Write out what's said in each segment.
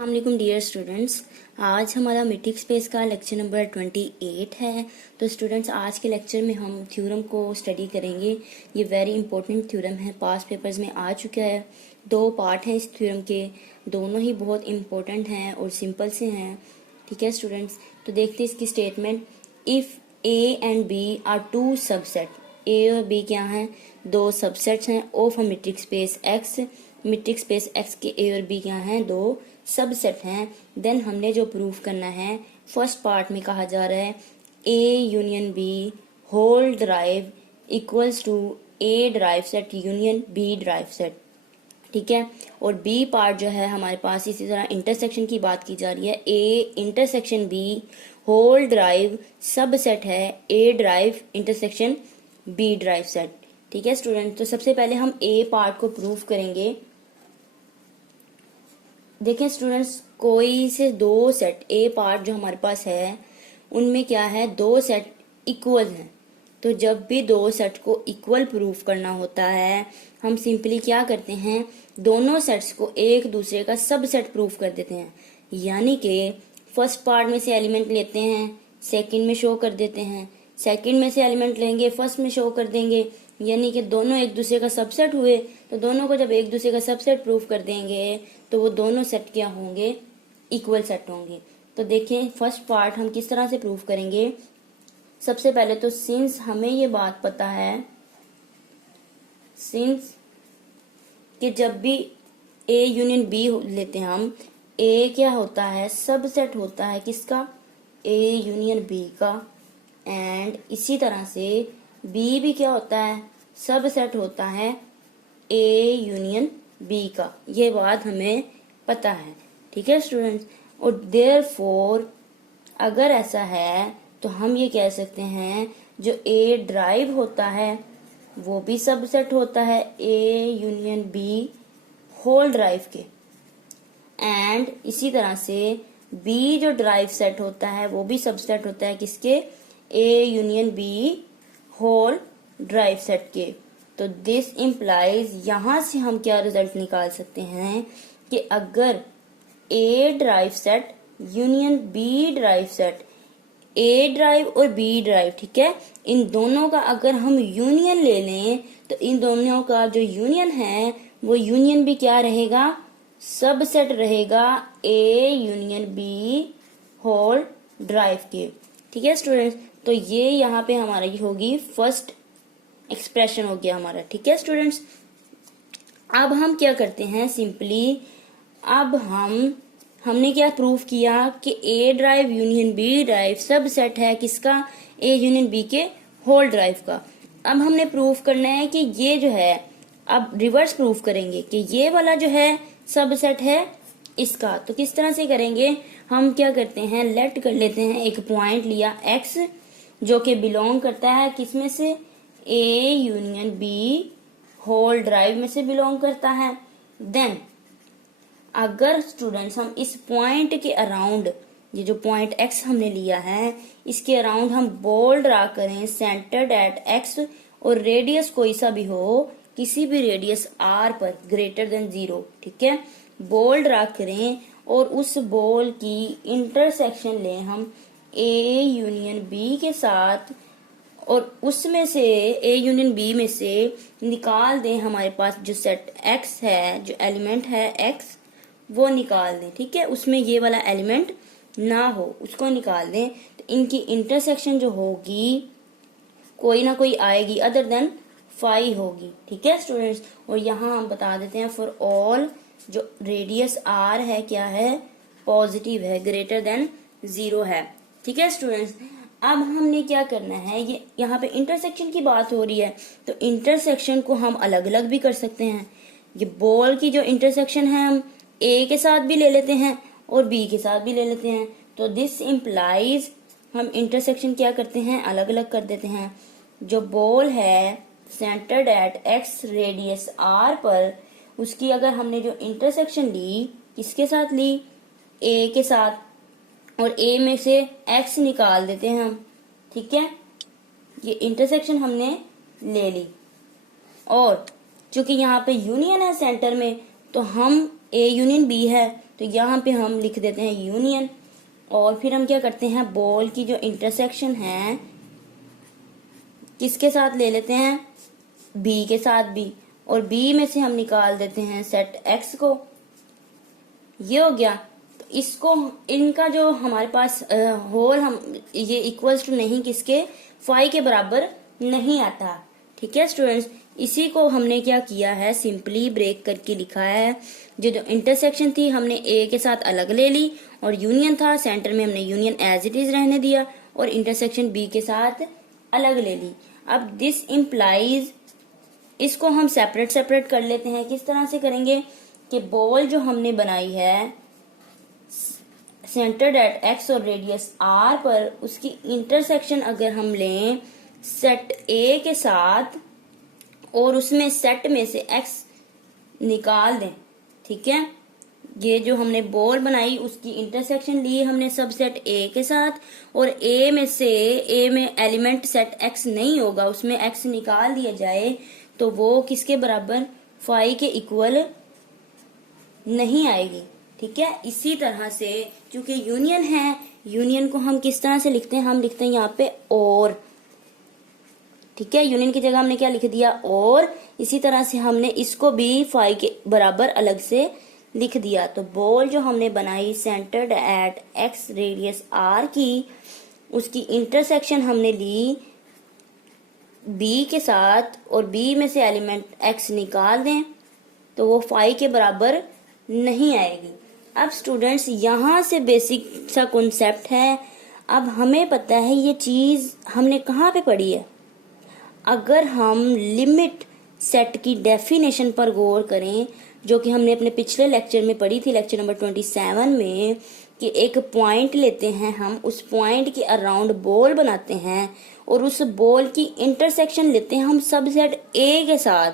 अस्सलाम dear students. आज हमारा मीट्रिक स्पेस का लेक्चर नंबर 28 है। तो स्टूडेंट्स, आज के लेक्चर में हम थ्योरम को स्टडी करेंगे। ये वेरी इंपॉर्टेंट थ्योरम है, पास पेपर्स में आ चुका है। दो पार्ट हैं इस थ्योरम के, दोनों ही बहुत इंपॉर्टेंट हैं और सिंपल से हैं। ठीक है स्टूडेंट्स, तो देखते हैं इसकी statement. If A and B are two subset, A और बी क्या हैं? दो सबसेट्स हैं of a metric space X. Metric space X के ए और बी क्या हैं? दो सबसेट हैं। देन हमने जो प्रूफ करना है, फर्स्ट पार्ट में कहा जा रहा है A union B whole derived equals to A derived set union B derived set. ठीक है, और बी पार्ट जो है हमारे पास इसी तरह इंटरसेक्शन की बात की जा रही है। A intersection B whole derived subset है A derived intersection B derived set. ठीक है स्टूडेंट, तो सबसे पहले हम ए पार्ट को प्रूफ करेंगे। देखें स्टूडेंट्स, कोई से दो सेट ए पार्ट जो हमारे पास है उनमें क्या है? दो सेट इक्वल हैं। तो जब भी दो सेट को इक्वल प्रूफ करना होता है, हम सिंपली क्या करते हैं? दोनों सेट्स को एक दूसरे का सब सेट प्रूफ कर देते हैं। यानी कि फर्स्ट पार्ट में से एलिमेंट लेते हैं, सेकंड में शो कर देते हैं, सेकंड में से एलिमेंट लेंगे, फर्स्ट में शो कर देंगे। यानी कि दोनों एक दूसरे का सबसेट हुए। तो दोनों को जब एक दूसरे का सबसेट प्रूफ कर देंगे तो वो दोनों सेट क्या होंगे? इक्वल सेट होंगे। तो देखें फर्स्ट पार्ट हम किस तरह से प्रूफ करेंगे। सबसे पहले तो सिंस हमें ये बात पता है, सिंस कि जब भी ए यूनियन बी लेते हैं हम, ए क्या होता है? सबसेट होता है किसका? ए यूनियन बी का। एंड इसी तरह से बी भी क्या होता है? सबसेट होता है ए यूनियन बी का। ये बात हमें पता है। ठीक है स्टूडेंट्स, और देयरफॉर अगर ऐसा है तो हम ये कह सकते हैं जो ए ड्राइव होता है वो भी सबसेट होता है A union B whole derived के। एंड इसी तरह से बी जो ड्राइव सेट होता है वो भी सबसेट होता है किसके? A union B whole derived set के। तो दिस इम्प्लाइज, यहां से हम क्या रिजल्ट निकाल सकते हैं कि अगर A derived set union B derived set, A derived और बी ड्राइव, ठीक है, इन दोनों का अगर हम यूनियन ले लें तो इन दोनों का जो यूनियन है वो यूनियन भी क्या रहेगा? सबसेट रहेगा A union B whole derived के। ठीक है स्टूडेंट्स, तो ये यहाँ पे हमारी होगी फर्स्ट एक्सप्रेशन हो गया हमारा। ठीक है स्टूडेंट्स, अब हम क्या करते हैं सिंपली, अब हमने क्या प्रूफ किया कि ए derived union B drive subset है किसका? ए यूनियन बी के होल ड्राइव का। अब हमने प्रूफ करना है कि ये जो है, अब रिवर्स प्रूफ करेंगे कि ये वाला जो है सब सेट है इसका। तो किस तरह से करेंगे? हम क्या करते हैं, लेट कर लेते हैं, एक पॉइंट लिया एक्स जो कि बिलोंग करता है किसमें से? A union B whole derived में से बिलोंग करता है। देन अगर स्टूडेंट्स हम इस पॉइंट के अराउंड, ये जो पॉइंट एक्स हमने लिया है इसके अराउंड हम बॉल ड्रा करें सेंटर्ड एट एक्स, और रेडियस कोई सा भी हो, किसी भी रेडियस आर पर ग्रेटर देन 0, ठीक है, बॉल ड्रा करें और उस बॉल की इंटरसेक्शन लें हम ए यूनियन बी के साथ, और उसमें से ए यूनियन बी में से निकाल दें हमारे पास जो सेट एक्स है, जो एलिमेंट है एक्स, वो निकाल दें। ठीक है, उसमें ये वाला एलिमेंट ना हो, उसको निकाल दें। तो इनकी इंटरसेक्शन जो होगी कोई ना कोई आएगी अदर देन 5 होगी। ठीक है स्टूडेंट्स, और यहाँ हम बता देते हैं फॉर ऑल जो रेडियस आर है क्या है? पॉजिटिव है, ग्रेटर देन 0 है। ठीक है स्टूडेंट्स, अब हमने क्या करना है, ये यहाँ पे इंटरसेक्शन की बात हो रही है तो इंटरसेक्शन को हम अलग अलग भी कर सकते हैं। ये बॉल की जो इंटरसेक्शन है हम ए के साथ भी ले लेते हैं और बी के साथ भी ले लेते हैं। तो दिस इम्प्लाइज हम इंटरसेक्शन क्या करते हैं? अलग अलग कर देते हैं। जो बॉल है centred at X radius R पर, उसकी अगर हमने जो इंटरसेक्शन ली किसके साथ ली? ए के साथ, और ए में से एक्स निकाल देते हैं हम। ठीक है, ये इंटरसेक्शन हमने ले ली, और चूंकि यहाँ पे यूनियन है सेंटर में तो हम ए यूनियन बी है तो यहाँ पे हम लिख देते हैं यूनियन, और फिर हम क्या करते हैं, बॉल की जो इंटरसेक्शन है किसके साथ ले लेते हैं, बी के साथ भी, और बी में से हम निकाल देते हैं सेट एक्स को। ये हो गया। तो इसको, इनका जो हमारे पास होल, हम ये इक्वल्स टू नहीं किसके, फाई के बराबर नहीं आता। ठीक है स्टूडेंट्स, इसी को हमने क्या किया है, सिंपली ब्रेक करके लिखा है। जो इंटरसेक्शन थी हमने ए के साथ अलग ले ली, और यूनियन था सेंटर में हमने यूनियन एज इट इज रहने दिया, और इंटरसेक्शन बी के साथ अलग ले ली। अब दिस इम्प्लाइज, इसको हम सेपरेट सेपरेट कर लेते हैं। किस तरह से करेंगे कि बॉल जो हमने बनाई है सेंटर्ड एट एक्स और रेडियस आर पर, उसकी इंटरसेक्शन अगर हम लें सेट ए के साथ और उसमें सेट में से एक्स निकाल दें, ठीक है, ये जो हमने बॉल बनाई उसकी इंटरसेक्शन ली हमने सब सेट ए के साथ, और ए में से, ए में एलिमेंट सेट एक्स नहीं होगा, उसमें एक्स निकाल दिया जाए तो वो किसके बराबर, फाई के इक्वल नहीं आएगी। ठीक है, इसी तरह से क्योंकि यूनियन है, यूनियन को हम किस तरह से लिखते हैं, हम लिखते हैं यहाँ पे और। ठीक है, यूनियन की जगह हमने क्या लिख दिया, और। इसी तरह से हमने इसको भी फाई के बराबर अलग से लिख दिया। तो बॉल जो हमने बनाई centred at X radius R की, उसकी इंटरसेक्शन हमने ली बी के साथ, और बी में से एलिमेंट एक्स निकाल दें तो वो फाई के बराबर नहीं आएगी। अब स्टूडेंट्स, यहाँ से बेसिक सा कॉन्सेप्ट है। अब हमें पता है ये चीज हमने कहाँ पे पढ़ी है। अगर हम लिमिट सेट की डेफिनेशन पर गौर करें, जो कि हमने अपने पिछले लेक्चर में पढ़ी थी, लेक्चर नंबर 27 में, कि एक पॉइंट लेते हैं हम, उस पॉइंट के अराउंड बॉल बनाते हैं, और उस बॉल की इंटरसेक्शन लेते हैं हम सबसेट ए के साथ,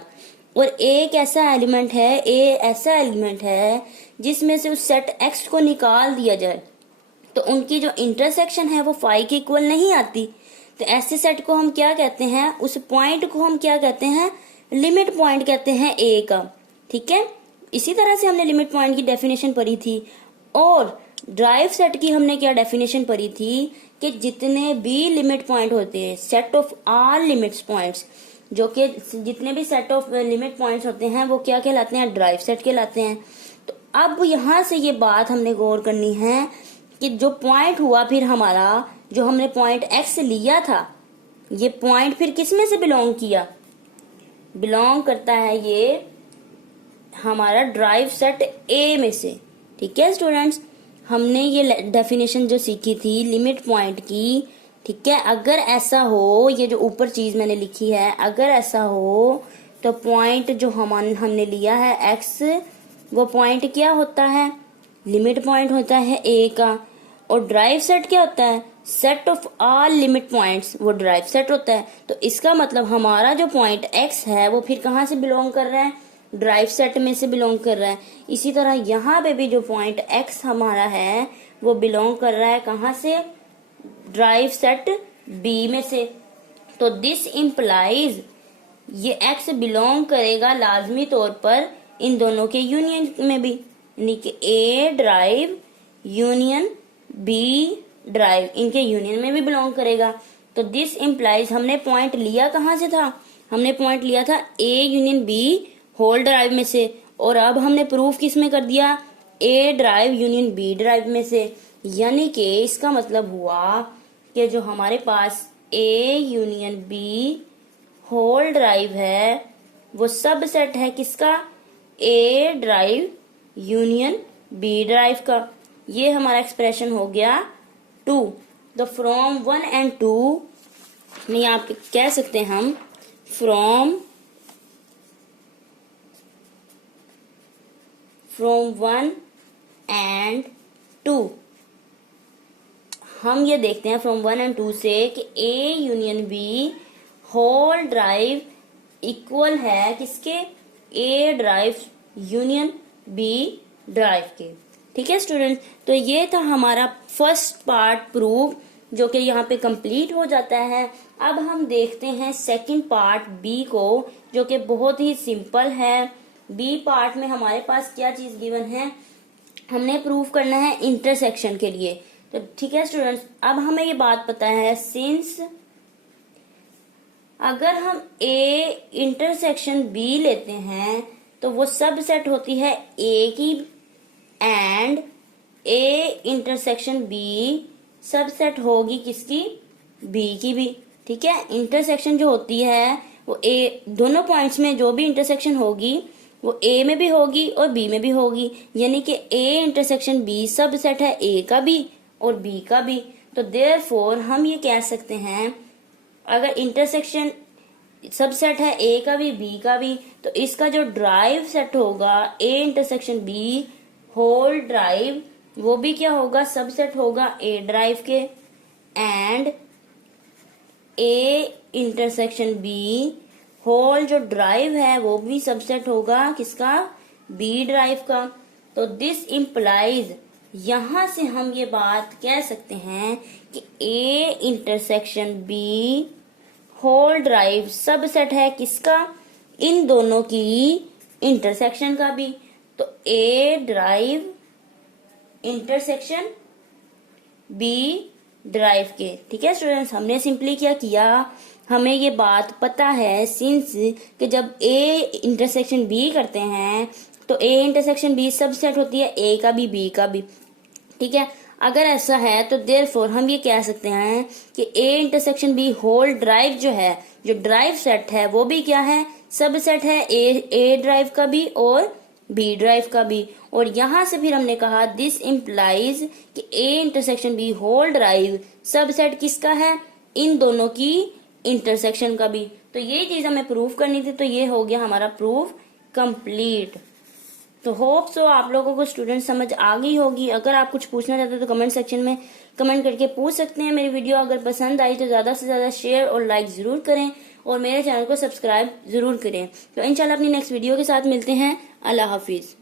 और एक ऐसा एलिमेंट है, ए ऐसा एलिमेंट है जिसमें से उस सेट एक्स को निकाल दिया जाए, तो उनकी जो इंटरसेक्शन है वो फाई के इक्वल नहीं आती। तो ऐसे सेट को हम क्या कहते हैं, उस पॉइंट को हम क्या कहते हैं, लिमिट पॉइंट कहते हैं ए का। ठीक है, इसी तरह से हमने लिमिट पॉइंट की डेफिनेशन पढ़ी थी। और ड्राइव सेट की हमने क्या डेफिनेशन पढ़ी थी, कि जितने भी लिमिट पॉइंट होते हैं, set of all limits points, जो कि जितने भी सेट ऑफ लिमिट पॉइंट्स होते हैं वो क्या कहलाते हैं, ड्राइव सेट कहलाते हैं। तो अब यहाँ से ये बात हमने गौर करनी है कि जो पॉइंट हुआ फिर हमारा, जो हमने पॉइंट एक्स लिया था, ये पॉइंट फिर किस में से बिलोंग किया, बिलोंग करता है ये हमारा ड्राइव सेट ए में से। ठीक है स्टूडेंट्स, हमने ये डेफिनेशन जो सीखी थी लिमिट पॉइंट की, ठीक है, अगर ऐसा हो, ये जो ऊपर चीज मैंने लिखी है, अगर ऐसा हो तो पॉइंट जो हमने लिया है एक्स, वो पॉइंट क्या होता है, लिमिट पॉइंट होता है ए का। और ड्राइव सेट क्या होता है, set of all limit points, वो ड्राइव सेट होता है। तो इसका मतलब हमारा जो पॉइंट एक्स है वो फिर कहाँ से बिलोंग कर रहा है, ड्राइव सेट में से बिलोंग कर रहा है। इसी तरह यहाँ पे भी जो पॉइंट एक्स हमारा है वो बिलोंग कर रहा है कहाँ से, ड्राइव सेट बी में से। तो दिस इम्प्लाइज, ये एक्स बिलोंग करेगा लाजमी तौर पर इन दोनों के यूनियन में भी, यानी कि ए ड्राइव यूनियन बी ड्राइव, इनके यूनियन में भी बिलोंग करेगा। तो दिस इम्प्लाइज, हमने पॉइंट लिया कहाँ से था, हमने पॉइंट लिया था A union B whole derived में से, और अब हमने प्रूफ किस में कर दिया, ए ड्राइव यूनियन बी ड्राइव में से। यानी कि इसका मतलब हुआ कि जो हमारे पास A union B whole derived है वो सब सेट है किसका, A derived union B derived का। ये हमारा एक्सप्रेशन हो गया 2। द फ्रॉम 1 and 2 में आप कह सकते हैं हम फ्रॉम 1 and 2, हम ये देखते हैं फ्रॉम 1 and 2 से कि A union B whole derived equal है किसके, A derived union B derived के। ठीक है स्टूडेंट, तो ये था हमारा फर्स्ट पार्ट प्रूफ, जो कि यहाँ पे कंप्लीट हो जाता है। अब हम देखते हैं सेकंड पार्ट बी को, जो कि बहुत ही सिंपल है। बी पार्ट में हमारे पास क्या चीज गिवन है, हमने प्रूफ करना है इंटरसेक्शन के लिए। तो ठीक है स्टूडेंट्स, अब हमें ये बात पता है, सिंस अगर हम ए इंटरसेक्शन बी लेते हैं तो वो सबसेट होती है ए की, and A intersection B subset होगी किसकी, बी की भी। ठीक है, इंटरसेक्शन जो होती है वो ए, दोनों पॉइंट्स में जो भी इंटरसेक्शन होगी वो ए में भी होगी और बी में भी होगी, यानी कि ए इंटरसेक्शन बी सबसेट है ए का भी और बी का भी। तो देयरफॉर हम ये कह सकते हैं, अगर इंटरसेक्शन सबसेट है ए का भी बी का भी, तो इसका जो ड्राइव सेट होगा A intersection B whole derived, वो भी क्या होगा, सबसेट होगा ए ड्राइव के, and A intersection B whole जो ड्राइव है वो भी सबसेट होगा किसका, बी ड्राइव का। तो दिस इम्प्लाइज, यहां से हम ये बात कह सकते हैं कि A intersection B whole derived subset है किसका, इन दोनों की इंटरसेक्शन का भी। तो A derived intersection B derived के। ठीक है स्टूडेंट्स, हमने सिंपली क्या किया, हमें ये बात पता है सिंस कि जब ए इंटरसेक्शन बी करते हैं तो ए इंटरसेक्शन बी सबसेट होती है ए का भी बी का भी। ठीक है, अगर ऐसा है तो देयरफॉर हम ये कह सकते हैं कि A intersection B whole derived जो है, जो ड्राइव सेट है वो भी क्या है, सबसेट है ए ड्राइव का भी और बी ड्राइव का भी। और यहां से फिर हमने कहा दिस इम्प्लाइज कि A intersection B whole derived subset किसका है, इन दोनों की इंटरसेक्शन का भी। तो ये चीज हमें प्रूफ करनी थी, तो ये हो गया हमारा प्रूफ कंप्लीट। तो होप सो आप लोगों को स्टूडेंट समझ आ गई होगी। अगर आप कुछ पूछना चाहते हो तो कमेंट सेक्शन में कमेंट करके पूछ सकते हैं। मेरी वीडियो अगर पसंद आई तो ज्यादा से ज्यादा शेयर और लाइक जरूर करें और मेरे चैनल को सब्सक्राइब जरूर करें। तो इंशाल्लाह अपनी नेक्स्ट वीडियो के साथ मिलते हैं। अल्लाह हाफिज।